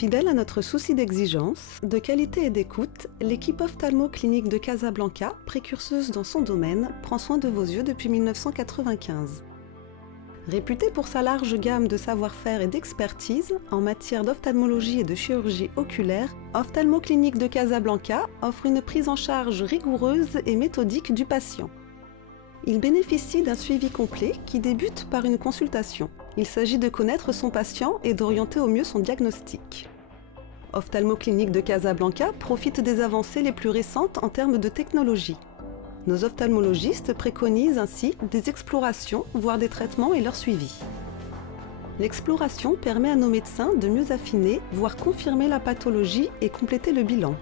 Fidèle à notre souci d'exigence, de qualité et d'écoute, l'équipe ophtalmo-clinique de Casablanca, précurseuse dans son domaine, prend soin de vos yeux depuis 1995. Réputée pour sa large gamme de savoir-faire et d'expertise en matière d'ophtalmologie et de chirurgie oculaire, Ophtalmo-Clinique de Casablanca offre une prise en charge rigoureuse et méthodique du patient. Il bénéficie d'un suivi complet qui débute par une consultation. Il s'agit de connaître son patient et d'orienter au mieux son diagnostic. Ophtalmo-Clinique de Casablanca profite des avancées les plus récentes en termes de technologie. Nos ophtalmologistes préconisent ainsi des explorations, voire des traitements et leur suivi. L'exploration permet à nos médecins de mieux affiner, voire confirmer la pathologie et compléter le bilan.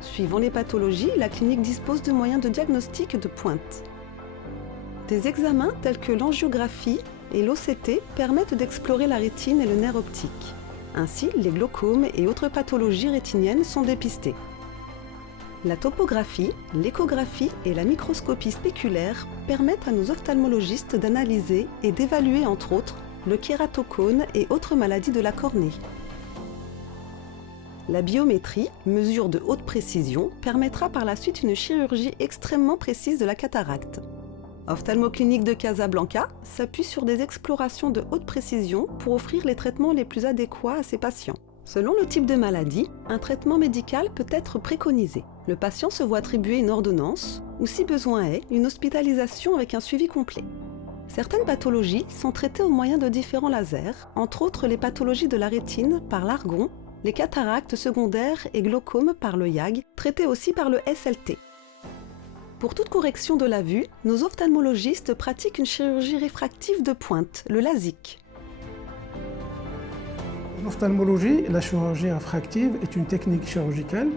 Suivant les pathologies, la clinique dispose de moyens de diagnostic de pointe. Des examens tels que l'angiographie et l'OCT permettent d'explorer la rétine et le nerf optique. Ainsi, les glaucomes et autres pathologies rétiniennes sont dépistés. La topographie, l'échographie et la microscopie spéculaire permettent à nos ophtalmologistes d'analyser et d'évaluer entre autres le kératocone et autres maladies de la cornée. La biométrie, mesure de haute précision, permettra par la suite une chirurgie extrêmement précise de la cataracte. Ophtalmo-Clinique de Casablanca s'appuie sur des explorations de haute précision pour offrir les traitements les plus adéquats à ses patients. Selon le type de maladie, un traitement médical peut être préconisé. Le patient se voit attribuer une ordonnance ou, si besoin est, une hospitalisation avec un suivi complet. Certaines pathologies sont traitées au moyen de différents lasers, entre autres les pathologies de la rétine par l'argon, les cataractes secondaires et glaucomes par le YAG, traités aussi par le SLT. Pour toute correction de la vue, nos ophtalmologistes pratiquent une chirurgie réfractive de pointe, le LASIK. En ophtalmologie, la chirurgie réfractive est une technique chirurgicale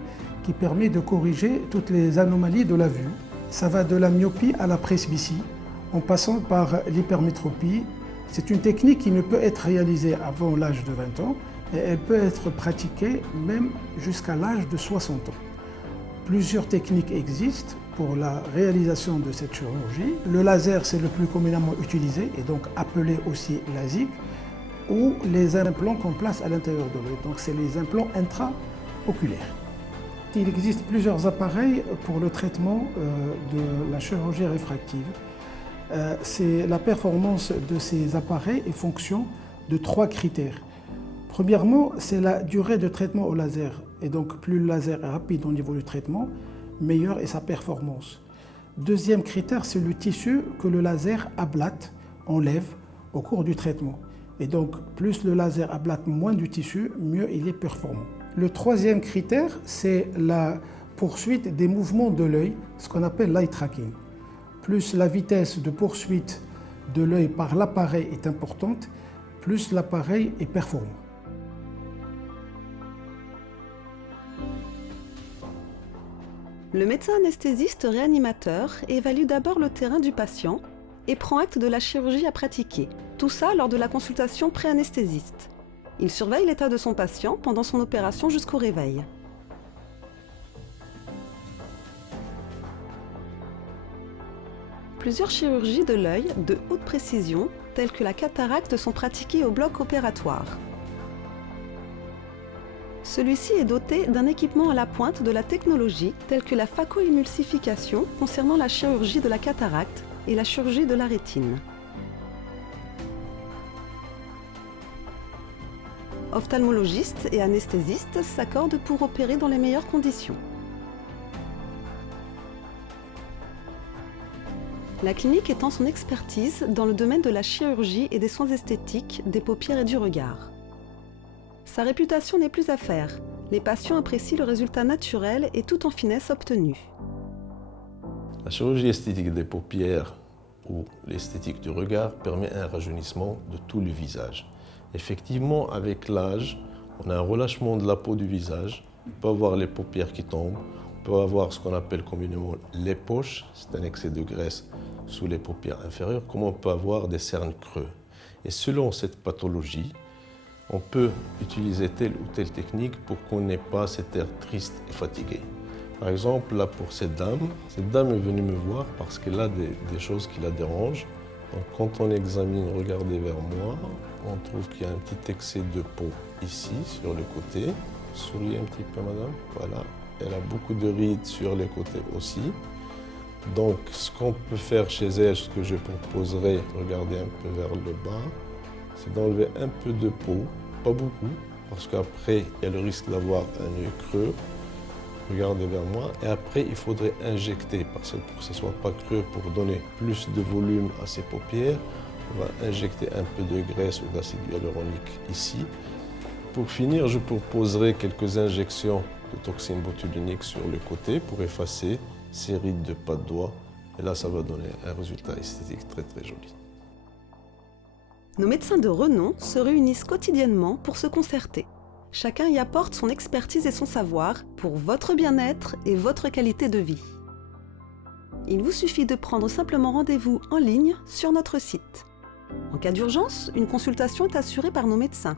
qui permet de corriger toutes les anomalies de la vue. Ça va de la myopie à la presbytie, en passant par l'hypermétropie. C'est une technique qui ne peut être réalisée avant l'âge de 20 ans et elle peut être pratiquée même jusqu'à l'âge de 60 ans. Plusieurs techniques existent pour la réalisation de cette chirurgie. Le laser, c'est le plus communément utilisé et donc appelé aussi LASIK, ou les implants qu'on place à l'intérieur de l'œil. Donc c'est les implants intraoculaires. Il existe plusieurs appareils pour le traitement de la chirurgie réfractive. La performance de ces appareils est fonction de 3 critères. Premièrement, c'est la durée de traitement au laser. Et donc plus le laser est rapide au niveau du traitement, meilleure est sa performance. Deuxième critère, c'est le tissu que le laser ablate, enlève au cours du traitement. Et donc, plus le laser ablate moins du tissu, mieux il est performant. Le troisième critère, c'est la poursuite des mouvements de l'œil, ce qu'on appelle l'eye tracking. Plus la vitesse de poursuite de l'œil par l'appareil est importante, plus l'appareil est performant. Le médecin anesthésiste réanimateur évalue d'abord le terrain du patient et prend acte de la chirurgie à pratiquer. Tout ça lors de la consultation pré-anesthésiste. Il surveille l'état de son patient pendant son opération jusqu'au réveil. Plusieurs chirurgies de l'œil de haute précision, telles que la cataracte, sont pratiquées au bloc opératoire. Celui-ci est doté d'un équipement à la pointe de la technologie, tel que la phacoémulsification concernant la chirurgie de la cataracte et la chirurgie de la rétine. Ophtalmologistes et anesthésistes s'accordent pour opérer dans les meilleures conditions. La clinique étend son expertise dans le domaine de la chirurgie et des soins esthétiques, des paupières et du regard. Sa réputation n'est plus à faire. Les patients apprécient le résultat naturel et tout en finesse obtenu. La chirurgie esthétique des paupières ou l'esthétique du regard permet un rajeunissement de tout le visage. Effectivement, avec l'âge, on a un relâchement de la peau du visage. On peut avoir les paupières qui tombent. On peut avoir ce qu'on appelle communément les poches. C'est un excès de graisse sous les paupières inférieures. Comme on peut avoir des cernes creux. Et selon cette pathologie, on peut utiliser telle ou telle technique pour qu'on n'ait pas cet air triste et fatigué. Par exemple, là pour cette dame est venue me voir parce qu'elle a des choses qui la dérangent. Donc, quand on examine, regardez vers moi, on trouve qu'il y a un petit excès de peau ici, sur le côté. Souriez un petit peu, madame. Voilà. Elle a beaucoup de rides sur les côtés aussi. Donc, ce qu'on peut faire chez elle, ce que je proposerais, regardez un peu vers le bas, c'est d'enlever un peu de peau, pas beaucoup, parce qu'après, il y a le risque d'avoir un œil creux. Regardez vers moi. Et après, il faudrait injecter, parce que pour que ce ne soit pas creux, pour donner plus de volume à ses paupières, on va injecter un peu de graisse ou d'acide hyaluronique ici. Pour finir, je proposerai quelques injections de toxine botulinique sur le côté pour effacer ces rides de pas de doigts. Et là, ça va donner un résultat esthétique très très joli. Nos médecins de renom se réunissent quotidiennement pour se concerter. Chacun y apporte son expertise et son savoir pour votre bien-être et votre qualité de vie. Il vous suffit de prendre simplement rendez-vous en ligne sur notre site. En cas d'urgence, une consultation est assurée par nos médecins.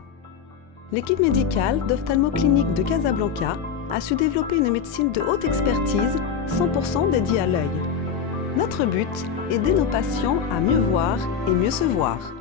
L'équipe médicale d'Ophtalmo-Clinique de Casablanca a su développer une médecine de haute expertise 100% dédiée à l'œil. Notre but est d'aider nos patients à mieux voir et mieux se voir.